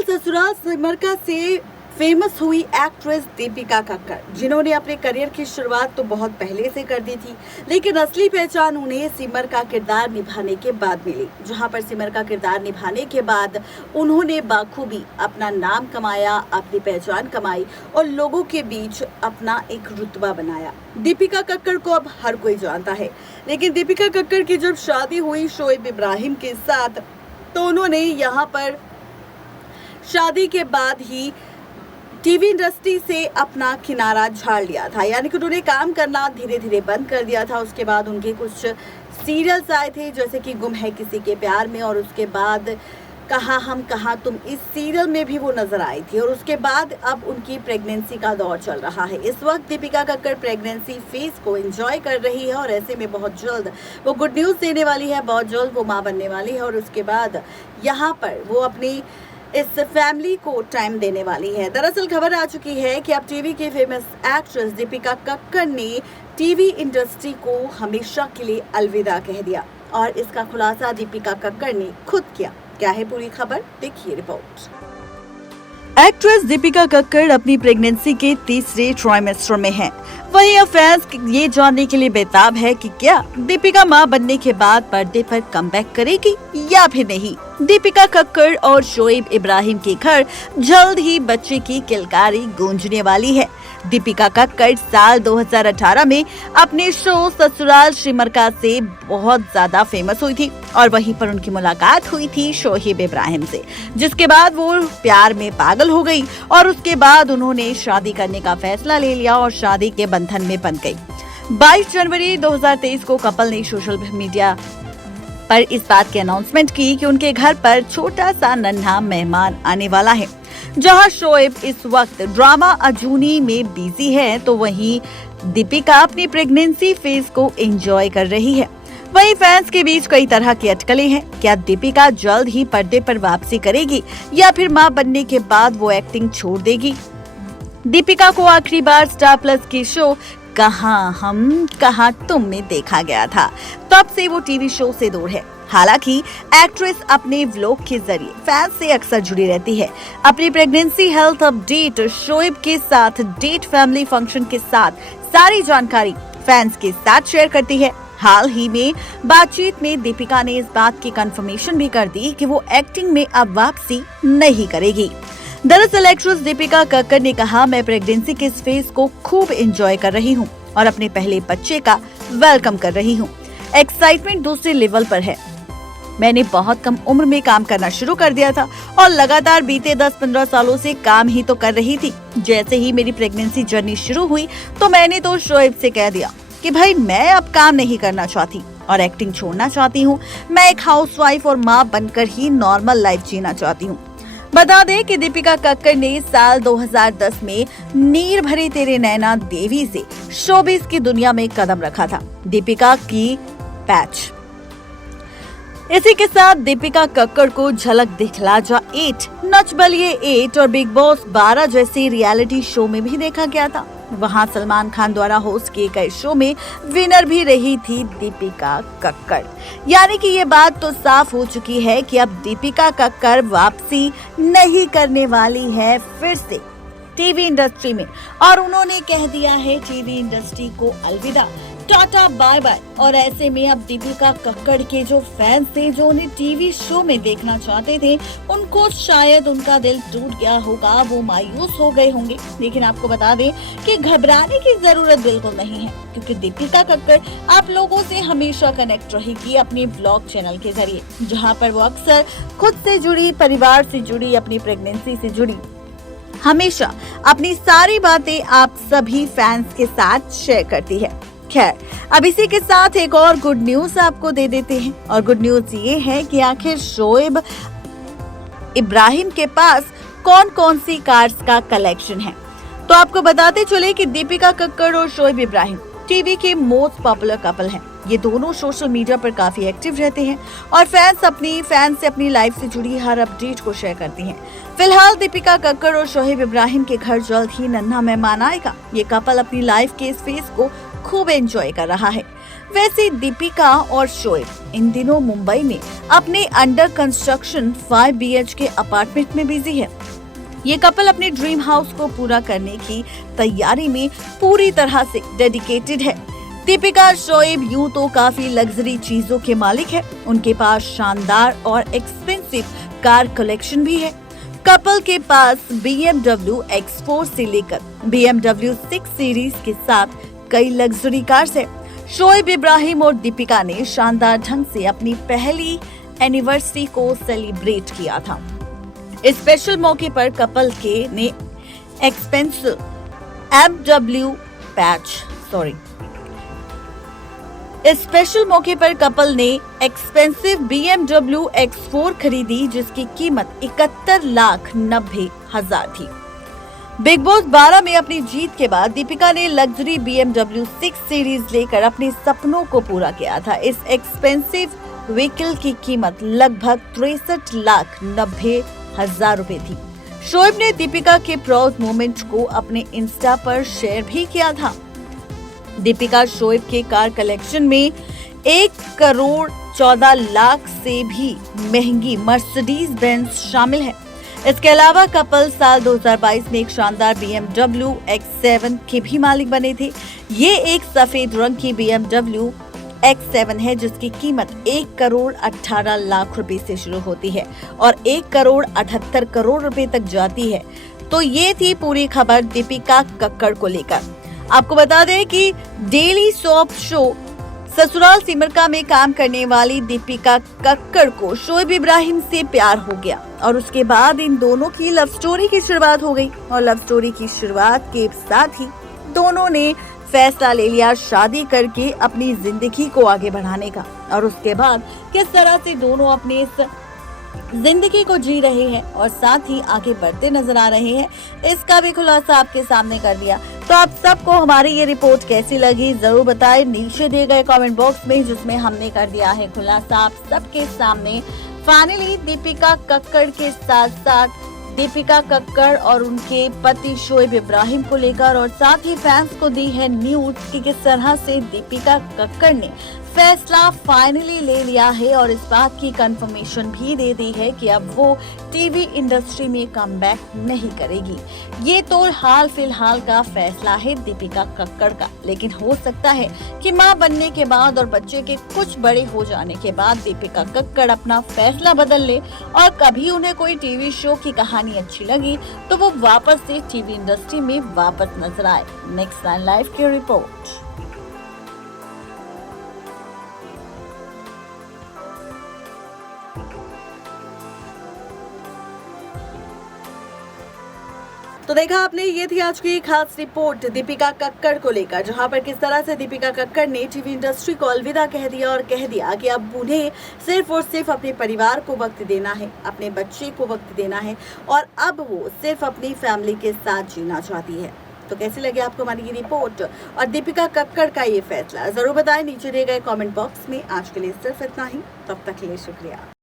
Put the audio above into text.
दरअसल ससुराल सिमरका से फेमस हुई एक्ट्रेस दीपिका कक्कड़, जिन्होंने अपने करियर की शुरुआत तो बहुत पहले से कर दी थी, लेकिन असली पहचान उन्हें सिमर का किरदार निभाने के बाद मिली। जहां पर सिमर का किरदार निभाने के बाद उन्होंने बाखूबी अपना नाम कमाया, अपनी पहचान कमाई और लोगों के बीच अपना एक रुतबा बनाया। दीपिका कक्कड़ को अब हर कोई जानता है, लेकिन दीपिका कक्कड़ की जब शादी हुई शोएब इब्राहिम के साथ, तो उन्होंने यहाँ पर शादी के बाद ही टीवी इंडस्ट्री से अपना किनारा झाड़ लिया था, यानी कि उन्होंने काम करना धीरे धीरे बंद कर दिया था। उसके बाद उनके कुछ सीरियल्स आए थे, जैसे कि गुम है किसी के प्यार में, और उसके बाद कहाँ हम कहाँ तुम, इस सीरियल में भी वो नजर आई थी। और उसके बाद अब उनकी प्रेगनेंसी का दौर चल रहा है। इस वक्त दीपिका कक्कड़ प्रेगनेंसी फेज को एंजॉय कर रही है और ऐसे में बहुत जल्द वो गुड न्यूज़ देने वाली है, बहुत जल्द वो माँ बनने वाली है और उसके बाद यहाँ पर वो अपनी इस फैमिली को टाइम देने वाली है। दरअसल खबर आ चुकी है कि अब टीवी की फेमस एक्ट्रेस दीपिका कक्कड़ ने टीवी इंडस्ट्री को हमेशा के लिए अलविदा कह दिया और इसका खुलासा दीपिका कक्कड़ ने खुद किया। क्या है पूरी खबर, देखिए रिपोर्ट। एक्ट्रेस दीपिका कक्कड़ अपनी प्रेगनेंसी के तीसरे ट्राइमेस्टर में हैं। वहीं अब फैंस ये जानने के लिए बेताब है कि क्या दीपिका मां बनने के बाद पर्दे पर कमबैक करेगी या फिर नहीं। दीपिका कक्कड़ और शोएब इब्राहिम के घर जल्द ही बच्चे की किलकारी गूंजने वाली है। दीपिका कक्कड़ साल 2018 में अपने शो ससुराल सिमरका से बहुत ज्यादा फेमस हुई थी और वहीं पर उनकी मुलाकात हुई थी शोएब इब्राहिम से, जिसके बाद वो प्यार में पागल हो गई और उसके बाद उन्होंने शादी करने का फैसला ले लिया और शादी के बंधन में बंध गई। 22 जनवरी 2023 को कपल ने सोशल मीडिया पर इस बात की अनाउंसमेंट की कि उनके घर पर छोटा सा नन्हा मेहमान आने वाला है। जहां शोएब इस वक्त ड्रामा अजूनी में बिजी है, तो वहीं दीपिका अपनी प्रेगनेंसी फेज को एंजॉय कर रही है। वहीं फैंस के बीच कई तरह की अटकलें हैं। क्या दीपिका जल्द ही पर्दे पर वापसी करेगी या फिर मां बनने के बाद वो एक्टिंग छोड़ देगी। दीपिका को आखिरी बार स्टार प्लस के शो कहाँ हम कहाँ तुम में देखा गया था, तब से वो टीवी शो से दूर है। हालांकि एक्ट्रेस अपने व्लॉग के जरिए फैंस से अक्सर जुड़ी रहती है। अपनी प्रेगनेंसी हेल्थ अपडेट, शोएब के साथ डेट, फैमिली फंक्शन के साथ सारी जानकारी फैंस के साथ शेयर करती है। हाल ही में बातचीत में दीपिका ने इस बात की कंफर्मेशन भी कर दी कि वो एक्टिंग में अब वापसी नहीं करेगी। दरअसल एक्ट्रेस दीपिका कक्कड़ ने कहा, मैं प्रेगनेंसी के इस फेज को खूब एंजॉय कर रही हूँ और अपने पहले बच्चे का वेलकम कर रही हूँ। एक्साइटमेंट दूसरे लेवल पर है। मैंने बहुत कम उम्र में काम करना शुरू कर दिया था और लगातार बीते 10-15 सालों से काम ही तो कर रही थी। जैसे ही मेरी प्रेगनेंसी जर्नी शुरू हुई तो मैंने तो शोएब से कह दिया कि भाई मैं अब काम नहीं करना चाहती और एक्टिंग छोड़ना चाहती हूँ। मैं एक हाउसवाइफ और माँ बनकर ही नॉर्मल लाइफ जीना चाहती हूँ। बता दें कि दीपिका कक्कड़ ने साल 2010 में नीर भरे तेरे नैना देवी से शोबिस की दुनिया में कदम रखा था। दीपिका की पैच। इसी के साथ दीपिका कक्कड़ को झलक दिखला जा 8, नच बलिए 8 और बिग बॉस 12 जैसे रियलिटी शो में भी देखा गया था। वहां सलमान खान द्वारा होस्ट किए गए शो में विनर भी रही थी दीपिका कक्कड़। यानी कि ये बात तो साफ हो चुकी है कि अब दीपिका कक्कड़ वापसी नहीं करने वाली है फिर से टीवी इंडस्ट्री में, और उन्होंने कह दिया है टीवी इंडस्ट्री को अलविदा, टाटा बाय बाय। और ऐसे में अब दीपिका कक्कड़ के जो फैंस थे, जो उन्हें टीवी शो में देखना चाहते थे, उनको शायद उनका दिल टूट गया होगा, वो मायूस हो गए होंगे। लेकिन आपको बता दें कि घबराने की जरूरत बिल्कुल नहीं है, क्योंकि दीपिका कक्कड़ आप लोगों से हमेशा कनेक्ट रहेगी अपने व्लॉग चैनल के जरिए, जहाँ पर वो अक्सर खुद से जुड़ी, परिवार से जुड़ी, अपनी प्रेगनेंसी से जुड़ी हमेशा अपनी सारी बातें आप सभी फैंस के साथ शेयर करती है। खैर, अब इसी के साथ एक और गुड न्यूज आपको दे देते हैं, और गुड न्यूज ये है कि आखिर शोएब इब्राहिम के पास कौन कौन सी कार्स का कलेक्शन है। तो आपको बताते चले कि दीपिका कक्कड़ और शोएब इब्राहिम टीवी के मोस्ट पॉपुलर कपल हैं। ये दोनों सोशल मीडिया पर काफी एक्टिव रहते हैं और फैंस से अपनी लाइफ से जुड़ी हर अपडेट को शेयर करती हैं। फिलहाल दीपिका कक्कड़ और शोएब इब्राहिम के घर जल्द ही नन्हा मेहमान आएगा। ये कपल अपनी लाइफ के इस फेज को खूब एंजॉय कर रहा है। वैसे दीपिका और शोएब इन दिनों मुंबई में अपने अंडर कंस्ट्रक्शन 5 BHK अपार्टमेंट में बिजी है। ये कपल अपने ड्रीम हाउस को पूरा करने की तैयारी में पूरी तरह से डेडिकेटेड है। दीपिका शोएब यूं तो काफी लग्जरी चीजों के मालिक है, उनके पास शानदार और एक्सपेंसिव कार कलेक्शन भी है। कपल के पास BMW X4 से लेकर BMW 6 सीरीज के साथ कई लग्जरी कार्स है। शोएब इब्राहिम और दीपिका ने शानदार ढंग से अपनी पहली एनिवर्सरी को सेलिब्रेट किया था। इस स्पेशल मौके पर कपल ने एक्सपेंसिव BMW X4 खरीदी, जिसकी कीमत 71,90,000 थी। बिग बॉस 12 में अपनी जीत के बाद दीपिका ने लग्जरी BMW 6 सीरीज लेकर अपने सपनों को पूरा किया था। इस एक्सपेंसिव व्हीकल की कीमत लगभग 63,90,000 रुपए थी। शोएब ने दीपिका के प्राउड मोमेंट को अपने इंस्टा पर शेयर भी किया था। दीपिका शोएब के कार कलेक्शन में 1,14,00,000 से भी महंगी मर्सिडीज बेंज शामिल है। इसके अलावा कपल साल 2022 में एक शानदार BMW X7 के भी मालिक बने थे। ये एक सफेद रंग की BMW X7 है, जिसकी कीमत 1,18,00,000 रुपए से शुरू होती है और 1,78,00,000 रुपए तक जाती है। तो ये थी पूरी खबर दीपिका कक्कड़ को लेकर। आपको बता दें कि डेली सोप शो ससुराल सिमरका में काम करने वाली दीपिका कक्कड़ को शोएब इब्राहिम से प्यार हो गया और उसके बाद इन दोनों की लव स्टोरी की शुरुआत हो गई। और लव स्टोरी की शुरुआत के साथ ही दोनों ने फैसला ले लिया शादी करके अपनी जिंदगी को आगे बढ़ाने का। और उसके बाद किस तरह से दोनों अपने इस जिंदगी को जी रहे हैं और साथ ही आगे बढ़ते नजर आ रहे हैं, इसका भी खुलासा आपके सामने कर दिया। तो आप सबको हमारी ये रिपोर्ट कैसी लगी जरूर बताएं नीचे दिए गए कमेंट बॉक्स में, जिसमें हमने कर दिया है खुलासा आप सबके सामने। फाइनली दीपिका कक्कड़ के साथ साथ दीपिका कक्कड़ और उनके पति शोएब इब्राहिम को लेकर, और साथ ही फैंस को दी है न्यूज कि किस तरह से दीपिका कक्कड़ ने फैसला फाइनली ले लिया है और इस बात की कंफर्मेशन भी दे दी है कि अब वो टीवी इंडस्ट्री में कमबैक नहीं करेगी। ये तो हाल फिलहाल का फैसला है दीपिका कक्कड़ का, लेकिन हो सकता है कि मां बनने के बाद और बच्चे के कुछ बड़े हो जाने के बाद दीपिका कक्कड़ अपना फैसला बदल ले और कभी उन्हें कोई टीवी शो की कहानी अच्छी लगी तो वो वापस से टीवी इंडस्ट्री में वापस नजर आए। नेक्स्ट 9 लाइव की रिपोर्ट। तो देखा आपने, ये थी आज की खास रिपोर्ट दीपिका कक्कड़ को लेकर, जहां पर किस तरह से दीपिका कक्कड़ ने टीवी इंडस्ट्री को अलविदा कह दिया और कह दिया कि अब उन्हें सिर्फ और सिर्फ अपने परिवार को वक्त देना है, अपने बच्चे को वक्त देना है और अब वो सिर्फ अपनी फैमिली के साथ जीना चाहती है। तो कैसी लगी आपको हमारी ये रिपोर्ट और दीपिका कक्कड़ का ये फैसला, जरूर बताएं नीचे दिए गए कमेंट बॉक्स में। आज के लिए सिर्फ इतना ही, तब तक के लिए शुक्रिया।